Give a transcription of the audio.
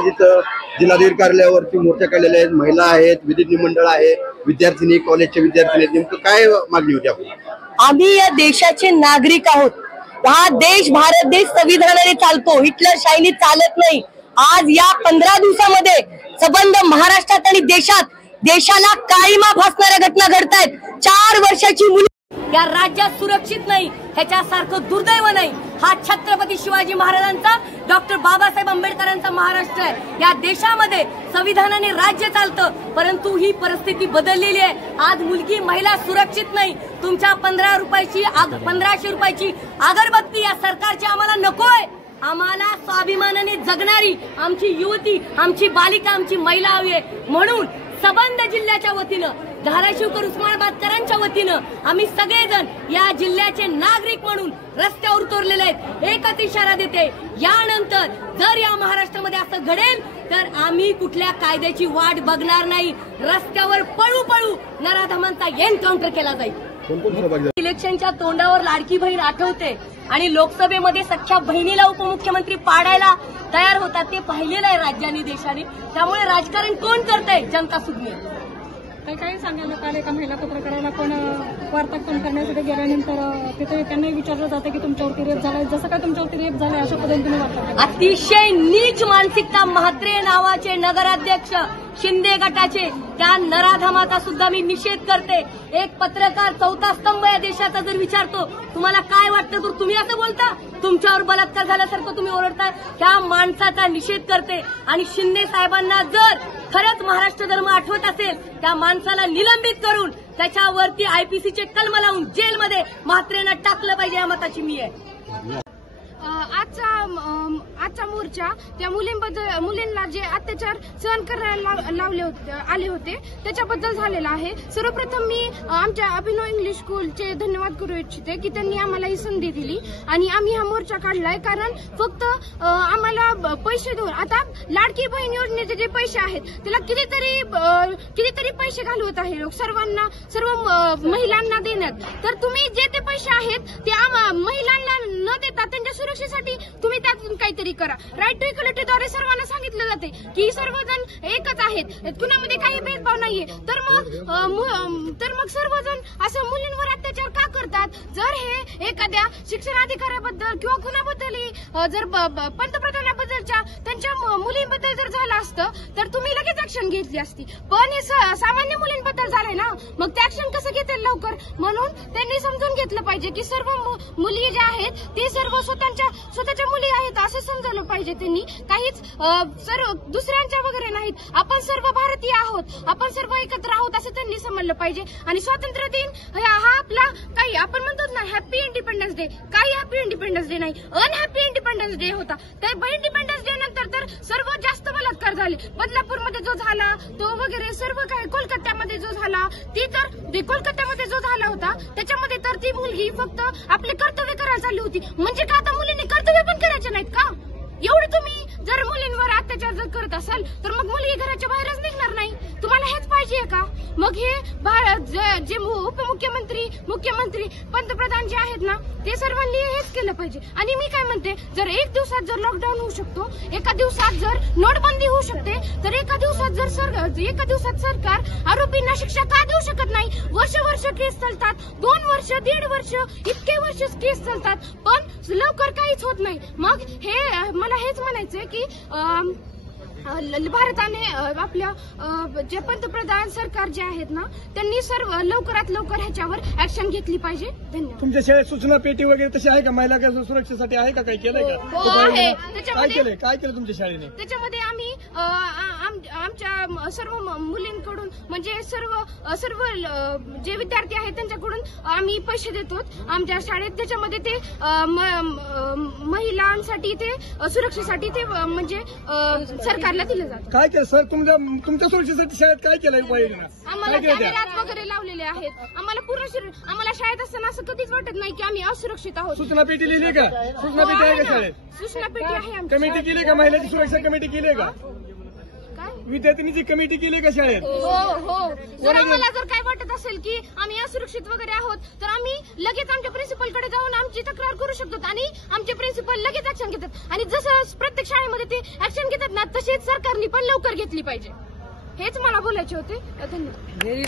आज इथं जिल्हाधिकारी कार्यालयावरती मोर्चा काढलेले आहेत, महिला आहेत, विधिज्ञ मंडळ आहे, विद्यार्थिनी, कॉलेजचे विद्यार्थी आहेत. नेमकं काय मागणी होती आपली? आम्ही या देशाचे नागरिक आहोत. हा देश भारत देश संविधानाने चालतो, हिटलरशाहीने चालत नाही. आज या 15 दिवसामध्ये संबंध महाराष्ट्रात आणि देशाला काळीमा फासणाऱ्या घटना घडतायत. 4 वर्षाची मुली या राज्यात सुरक्षित नाही, ह्याच्यासारखं दुर्दैव नाही. हा छत्रपती शिवाजी महाराजांचा, डॉक्टर बाबासाहेब आंबेडकरांचा महाराष्ट्र आहे. या देशामध्ये संविधानाने राज्य चालतं, परंतु ही परिस्थिती बदललेली आहे. आज मुलगी महिला सुरक्षित नाही. तुमच्या 1500 रुपयाची अगरबत्ती या सरकारची आम्हाला नकोय. आम्हाला स्वाभिमानाने जगणारी आमची युवती, आमची बालिका, आमची महिला हवी आहे. म्हणून संबंध जिल्ह्याच्या वतीनं, धाराशिवकर उस्मानाबादकरांच्या वतीनं आम्ही सगळेजण या जिल्ह्याचे नागरिक म्हणून रस्त्यावर उतरलेले आहेत. एकच इशारा देते, यानंतर जर या महाराष्ट्रामध्ये असं घडेल तर आम्ही कुठल्या कायद्याची वाट बघणार नाही. रस्त्यावर पळू नराधमांचा एन्काउंटर केला जाईल. इलेक्शनच्या तोंडावर लाडकी बहीण आठवते आणि लोकसभेमध्ये सख्या बहिणीला उपमुख्यमंत्री पाडायला तयार होतात, ते पाहिलेलं आहे राज्याने, देशाने. त्यामुळे राजकारण कोण करतंय? जनता सुज्ञ. काही सांगायला काल एका महिला पत्रकाराला कोण वार्ता फोन करण्यासाठी गेल्यानंतर तिथे त्यांना विचारलं जातं की तुमच्यावरती रेप झालाय, जसं काय तुमच्यावरती रेप झालाय अशा पद्धतीने वार्ता. अतिशय नीच मानसिकता. म्हात्रे नावाचे नगराध्यक्ष शिंदे गटाचे, त्या नराधमाचा सुद्धा मी निषेध करते. एक पत्रकार चौथा स्तंभ या देशाचा जर विचारतो तुम्हाला काय वाटतं तर तुम्ही असं बोलता, तुमच्यावर बलात्कार झाल्यासारखं तुम्ही ओरडताय. त्या माणसाचा निषेध करते. आणि शिंदे साहेबांना जर खरंच महाराष्ट्र धर्म आठवत असेल, त्या माणसाला निलंबित करून त्याच्यावरती IPCचे कलम लावून जेलमध्ये म्हात्रेंना टाकलं पाहिजे, या मताची मी आहे. आजचा मोर्चा त्या मुलींना जे अत्याचार सहन करायला आले होते त्याच्याबद्दल झालेला आहे. सर्वप्रथम मी आमच्या अभिनव इंग्लिश स्कूलचे धन्यवाद करू इच्छिते की त्यांनी आम्हाला ही संधी दिली आणि आम्ही हा मोर्चा काढलाय. कारण फक्त आम्हाला पैसे देऊन, आता लाडकी बहीण योजनेचे जे पैसे आहेत त्याला कितीतरी पैसे घालवत आहे लोक, सर्व महिलांना देण्यात. तर तुम्ही जे ते पैसे आहेत ते महिलांना न देता त्यांच्या सुरक्षेसाठी तुम्ही त्यातून काहीतरी करा. राईट टू इक्वलिटीद्वारे सर्वांना सांगितलं जाते की सर्वजण एकच आहेत, कुणामध्ये काही भेदभाव नाहीये. तर मग सर्वजण असं मुलींवर अत्याचार का करतात? जर हे एखाद्या शिक्षणाधिकाऱ्याबद्दल किंवा कुणाबद्दल जर पंतप्रधानाबद्दलच्या त्यांच्या मुलींबद्दल जर झालं असतं तर तुम्ही लगेच ऍक्शन घेतली असती. पण हे सामान्य मुलींबद्दल झालंय ना, मग ते ऍक्शन कसं घेतील लवकर? म्हणून त्यांनी समजून घेतलं पाहिजे की सर्व मुली ज्या आहेत ते सर्व स्वतःच्या मुली आहेत असं समजलं पाहिजे त्यांनी. काहीच सर्व दुसऱ्यांच्या वगैरे नाहीत. आपण सर्व भारतीय आहोत, आपण सर्व एकत्र आहोत असं त्यांनी समजलं पाहिजे. आणि स्वातंत्र्य दिन हा आपला काही आपण म्हणतो ना हॅपी इंडिपेंडन्स डे, काही हॅपी इंडिपेंडन्स डे नाही, अनहॅपी इंडिपेंडन्स डे होता. तर इंडिपेंडन्स डे नंतर तर सर्वात जास्त बलात्कार झाले. बदलापूरमध्ये जो झाला तो वगैरे सर्व काही, कोलकात्यामध्ये जो झाला कोलकात्यामध्ये जो झाला होता त्याच्यामध्ये तर ती मुलगी फक्त आपले कर्तव्य करायला चालली होती. म्हणजे का आता मुलींनी कर्तव्य पण करायचे नाहीत का? एवढे तुम्ही जर मुलींवर अत्याचार जर करत असाल तर मग मुलगी घराच्या बाहेरच निघणार नाही. तुम्हाला हेच पाहिजे का? मग हे जे उपमुख्यमंत्री, मुख्यमंत्री, पंतप्रधान जे आहेत ना ते सर्वांनी हेच केलं पाहिजे. आणि मी काय म्हणते, जर एक दिवसात जर लॉकडाऊन होऊ शकतो, एका दिवसात जर नोटबंदी होऊ शकते, तर एका दिवसात सरकार आरोपींना शिक्षा का देऊ शकत नाही? वर्ष केस चालतात, 2 वर्ष, 1.5 वर्ष, इतके वर्ष केस चालतात, पण लवकर काहीच होत नाही. मग हे मला हेच म्हणायचंय की भारताने आपल्या जे पंतप्रधान सरकार जे आहेत ना त्यांनी सर्व लवकरात लवकर ह्याच्यावर ऍक्शन घेतली पाहिजे. धन्यवाद. तुमच्या शाळेत सूचना पेटी वगैरे तशी आहे का? महिला सुरक्षेसाठी आहे का? काही केलंय का? हो आहे. काय केलं तुमच्या शाळेने? त्याच्यामध्ये आम्ही आमच्या सर्व मुलींकडून, म्हणजे सर्व जे विद्यार्थी आहेत त्यांच्याकडून आम्ही पैसे देतो आमच्या शाळेत. त्याच्यामध्ये ते महिलांसाठी ते सुरक्षेसाठी ते म्हणजे सरकारला दिलं जातं. काय केलं सर तुमच्या सुरक्षेसाठी शाळेत? काय केलं उपाययोजना? आम्हाला कॅमेरात वगैरे लावलेले आहेत. आम्हाला शाळेत असताना असं कधीच वाटत नाही की आम्ही असुरक्षित आहोत. सूचना पेटी लिहिली का? सूचना पेटी आहे का शाळेत? सूचना पेटी आहे. कमिटी केली का? महिलाची सुरक्षा कमिटी केली का? विद्यार्थिनीची कमिटी केली का शाळेत? हो. जर आम्हाला जर काय वाटत असेल की आम्ही असुरक्षित वगैरे आहोत, तर आम्ही लगेच आमच्या प्रिन्सिपलकडे जाऊन आमची तक्रार करू शकतो आणि आमचे प्रिन्सिपल लगेच ऍक्शन घेतात. आणि जसं प्रत्येक शाळेमध्ये ते ऍक्शन घेतात ना, तसेच सरकारने पण लवकर घेतली पाहिजे. हेच मला बोलायचे होते. धन्यवाद.